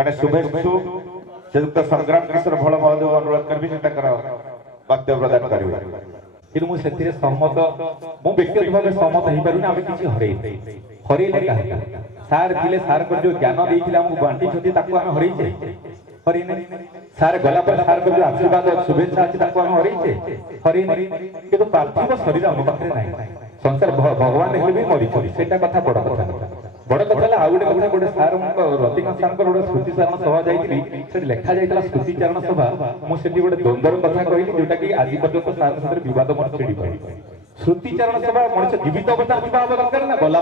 जड़े शुभेच्छु श्रीयुक्त संग्राम किशोर भोल महोदय अनुरोध करी वक्तव्य प्रदान करेंगे कि मुझे सहमत मु व्यक्तिगत भाव सहमत हो पारे आम किसी हरइले क्या सार थे सार जो ज्ञान देते आमको बांटी आम हरइचे हरइने सार गला सार जो आशीर्वाद शुभेच्छा अच्छी आम हरइचे हरइने कि पार्थिव शरीर आम पाखे ना संसार भगवान हेल्ले भी मरी से कथा बड़ कथा आउ गोटे गोटे सार रतिकांत सार गोटे स्मृतिचारण सभा जाइए लेखा जाता स्मृतिचारण सभा मुझे गोटे द्वंद्वर कथा कहली जोटा कि आज पर्यटन सार साथ बद मत छिड़ी पड़ी स्मृतिचारण सभा मनुष्य जीवित अवस्था थी दरकार ना गला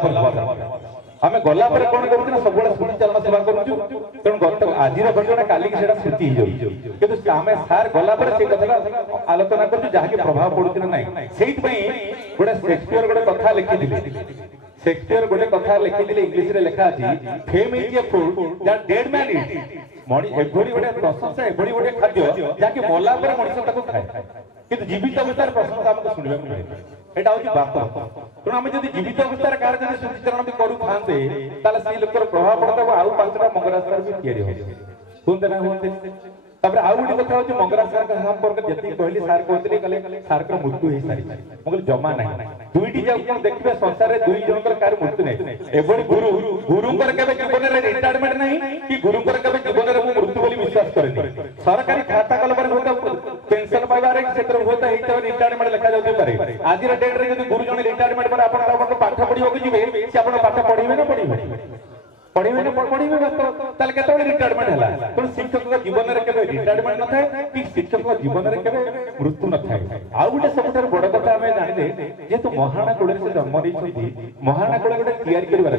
आम गला कौन करूँ सब स्मृतिचारण सभा करूँ तेणु आज घटना काली स्मृति हो जाए सार गला से कथा आलोचना कर जहाँकि प्रभाव पड़ू ना से गोटे शेक्सपियर गोटे कथा लिखी शेक्सपियर गोटे कथा लिखी इंग्लिश रे लिखा अछि fame is a food that dead man it Mani every गोटे प्रशंसा एभरी गोटे खाद्य जाके मला पर मनुष्य ताको खाए किंतु जीवित अवस्था प्रशंसा हमको सुनिबा मिले एटा होची बात तेणु आम जब जीवित अवस्था कार जब शुद्धिकरण भी करू थांते ताले से लोकर प्रभाव पड़ता आउ पांचटा मंगराचार भी तैयारी हो होते ना होते तापर आउ गोटे कथा होची मंगराज सार का संपर्क जति कहली सार कहतले कले सार का मृत्यु हे सारी मगल जमा नाही दुईटी जब देखबे संसार रे दुई जनकर कार मृत्यु नाही एबोडी गुरु गुरुंकर केबे जीवन रे रिटायरमेंट नाही कि गुरुंकर केबे जीवन रे मृत्यु बोली विश्वास करे सरकारी खाता कल पर होता पेंशन पाइबारे क्षेत्र होता हेत रिटायरमेंट लिखा जाउते पारे आज रे डेट रे यदि गुरु जने रिटायरमेंट पर आपण पाठ पढिबो कि जिवे से आपण पाठ पढिबे ना पढ़े ना पढ़े ताले केते रिटायरमेंट हला तो शिक्षक जीवन रे केबे रिटायरमेंट न थाए कि शिक्षक जीवन रे केबे मृत्यु न थाए आउ गोटे सबठार बड़ कथा हमें जानिले जे तो महाना कोड़े से जन्म देइछथि महाना कोड़े गोटे तैयारी करबार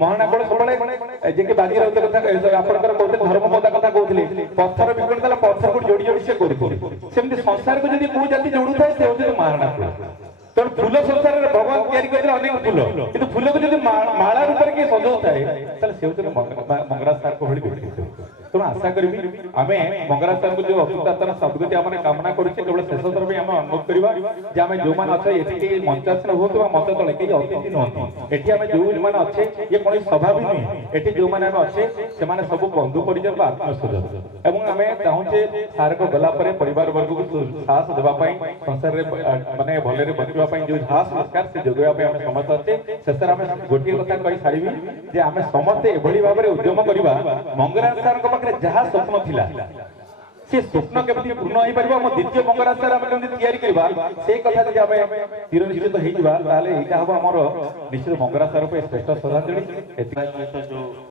महाना कोड़े सबले जे के बाजी रहते कथा आपनकर कहते धर्मपदा कथा कहथिले पत्थर बिगड़ देला पत्थर को जोड़ी जोड़ी से करथि सेमति संसार को जदी को जाति जोडु थाए से होते महाना कोड़े तेणु फूल संसार में भगवान तैयारी करते अनेक फूल कि फूल को जब माला रूप किए सजाऊए से मंगराज सार को भली तेणु आशा करी आम मंगराज सार को जो अभ्युत्थान सदगति आम कामना करें केवल शेष थर पर अनुरोध करवा आम जो मैंने अच्छे ये मंचासन हूँ मंच तले कई अतिथि नुहति ये आम जो मैंने अच्छे ये कौन सभा भी नुहे ये जो मैंने अच्छे से सब बंधु परिजन आत्मस्वजन और आम चाहूचे सार को गला परिवार वर्ग को साहस देवाई संसार मानने भले बचवा जो साहस संस्कार से जोगाई आम समस्त अच्छे शेष आम गोटे कथा कही सारी जे आम समस्ते एभली भाव में उद्यम करवा मंगराज सार पाखे जहाँ स्वप्न थिला से स्वप्न केमती पूर्ण हो पार मो द्वितीय मंगराज सार आम केमती तैयारी करवा से कथा जब आम चिर निश्चित हो यहाँ हम निश्चित मंगराज सार श्रेष्ठ श्रद्धांजलि।